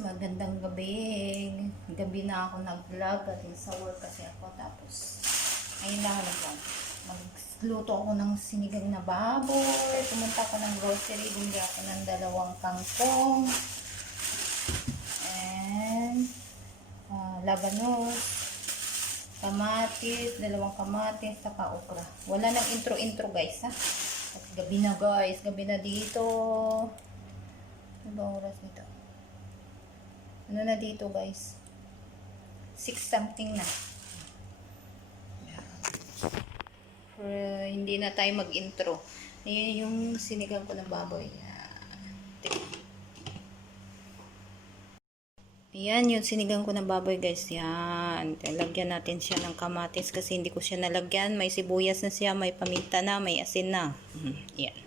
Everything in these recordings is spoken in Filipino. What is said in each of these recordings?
magandang gabi. Gabi na ako nag-vlog at sa work kasi ako. Tapos, ayun lang lang. Magluto ako ng sinigang na baboy. Pumunta ako ng grocery. Bumili ako ng 2 kangkong. And, labanos, kamatis, 2 kamatis, saka okra. Wala nang intro-intro guys ha. At gabi na guys. Gabi na dito. Ano ba oras nito? Ano na dito guys? 6 something na. Hindi na tayo mag-intro. Ayan yung sinigang ko ng baboy. Ayan yung sinigang ko ng baboy guys. Yan. Lagyan natin siya ng kamatis kasi hindi ko siya nalagyan. May sibuyas na siya, may paminta na, may asin na. Yan.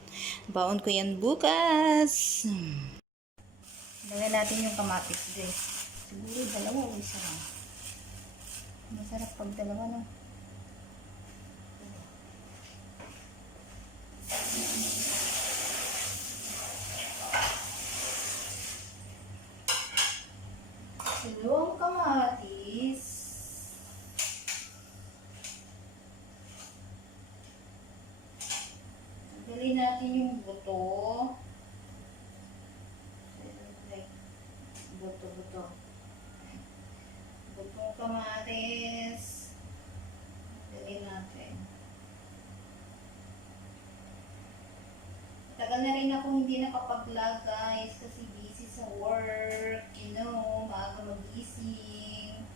Baon ko yan bukas. Lagyan natin yung kamatis guys. Siguro 2 o 1 lang. Masarap pag 2 no. Dalawang kamatis. Tanggalin natin yung buto. Buto. Butong kamatis. Tanggalin natin. Tagal na rin ako hindi nakapag-vlog guys kasi busy sa work. You know, maaga magising.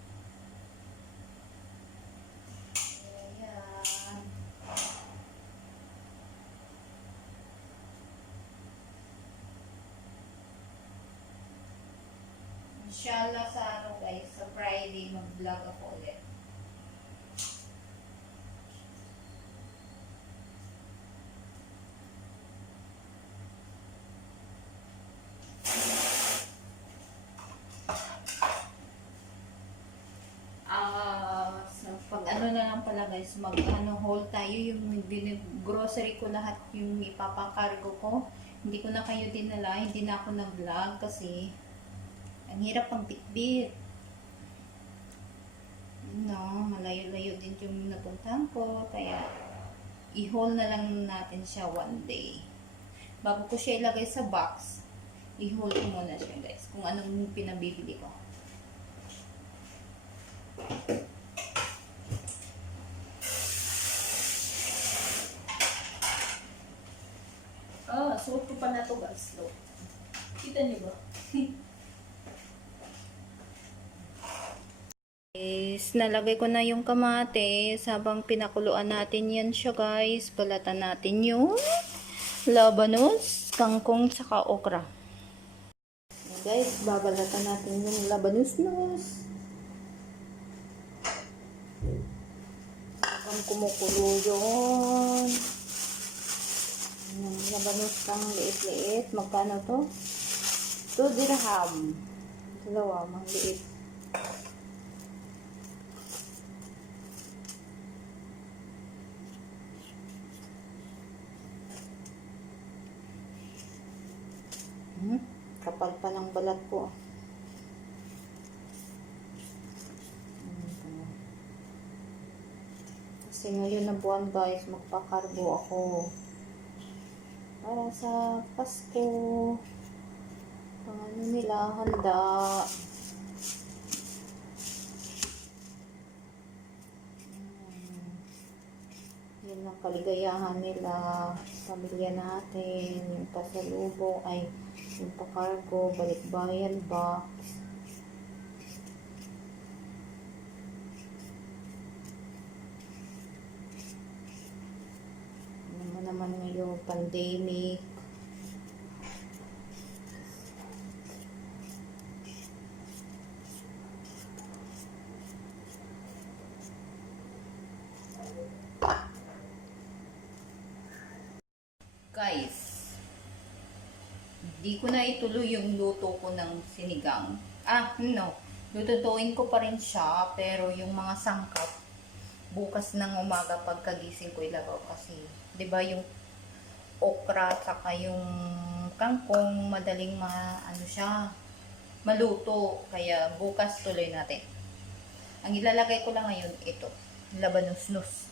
Ayan. Inshallah sa ano guys, sa Friday mag-vlog ako ulit. Pag ano na lang pala guys, haul tayo yung grocery ko lahat yung ipapakargo ko. Hindi ko na kayo dinala, hindi na ako nag-vlog kasi ang hirap pang bitbit. No, malayo-layo din yung napuntahan ko, kaya i-haul na lang natin siya one day. Bago ko siya ilagay sa box, i-haul ko muna siya guys, kung anong pinabibili ko. Suot ko pa na to guys. Kita niyo ba? Guys, nalagay ko na yung kamatis. Habang pinakuluan natin yan siya guys. Balatan natin yung labanos, kangkong, saka okra. Guys, babalatan natin yung labanos-nos. Habang kumukulo yun. Labanos kang liit-liit. Magkano to? 2 dirham. 2, mang liit. Kapal pa ng balat ko. Kasi ngayon na buwan guys, magpakargo ako. Para sa Pasko. Pang ano nila, handa. Yan ang kaligayahan nila. Pamilya natin. Yung pasalubong ay yung pakargo, balikbayan box. Naman ngayong pandemic. Guys, hindi ko na ituloy yung luto ko ng sinigang. No. Lututuin ko pa rin siya, pero yung mga sangkap bukas ng umaga pagkagising ko ilagaw kasi 'di ba yung okra saka yung kangkong madaling ano siya maluto. Kaya bukas tuloy natin. Ang ilalagay ko lang ngayon, ito. Labanus-nus.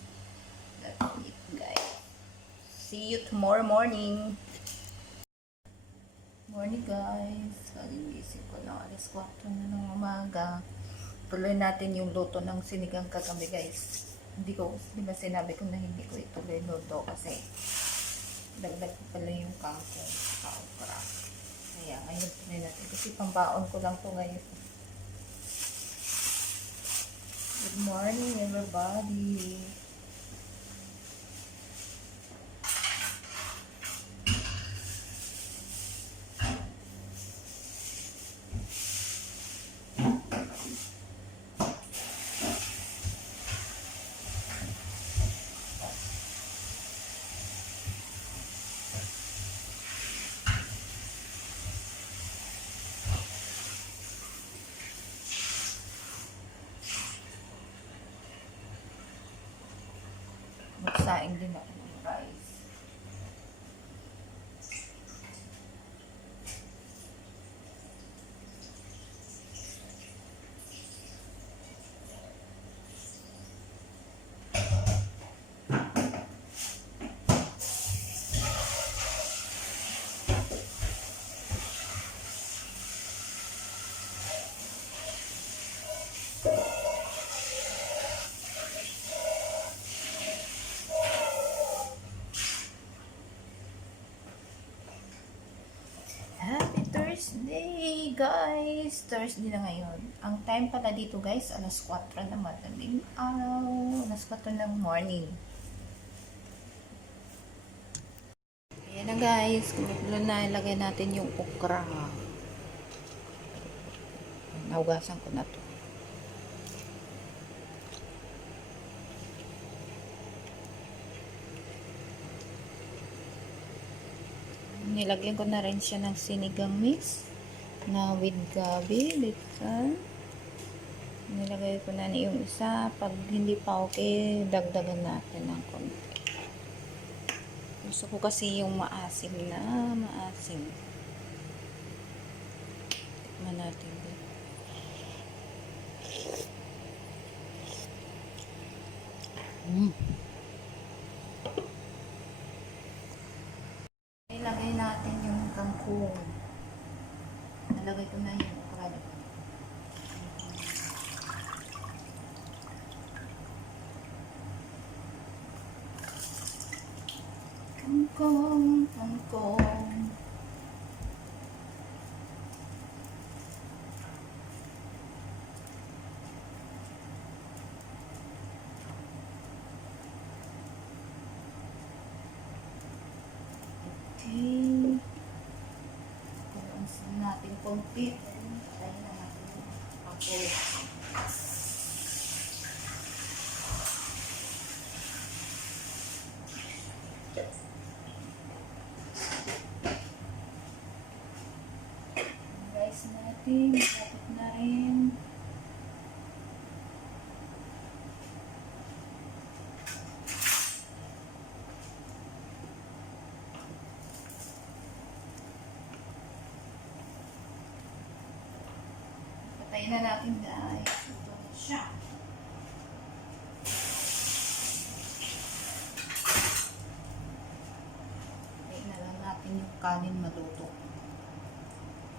That's it, guys. See you tomorrow morning. Morning, guys. Kagigising ko na. Alas 4 na ng umaga. Tuloy natin yung luto ng sinigang kagabi, guys. Hindi ko, di ba sinabi ko na hindi ko ituloy luto kasi dagdag ko pala yung kangkong sa okra. Kaya ngayon tuloy natin kasi pambaon ko lang to ngayon. Good morning, everybody. Magsaing din ako ng rice. Happy Thursday, guys! Thursday na ngayon. Ang time pala dito, guys, alas 4 na madaling araw. Alas 4 ng morning. Ayan na, guys. Kumukulo na. Ilagay natin yung okra. Naugasan ko na to. Nilagyan ko na rin siya ng sinigang mix na with gabi. Dito. Nilagay ko na yung isa. Pag hindi pa okay, dagdagan natin ng konti. Gusto ko kasi yung maasim na. Maasim. Tikman natin din. Ilagay natin yung kangkong. Nalagay ko na yung okra. Kangkong, kangkong. Okay. Kailangan natin konti. Patay na natin ako. Guys natin, malapit na rin. Patayin na natin, guys. Ito na siya. Patayin na lang natin yung kanin maluto.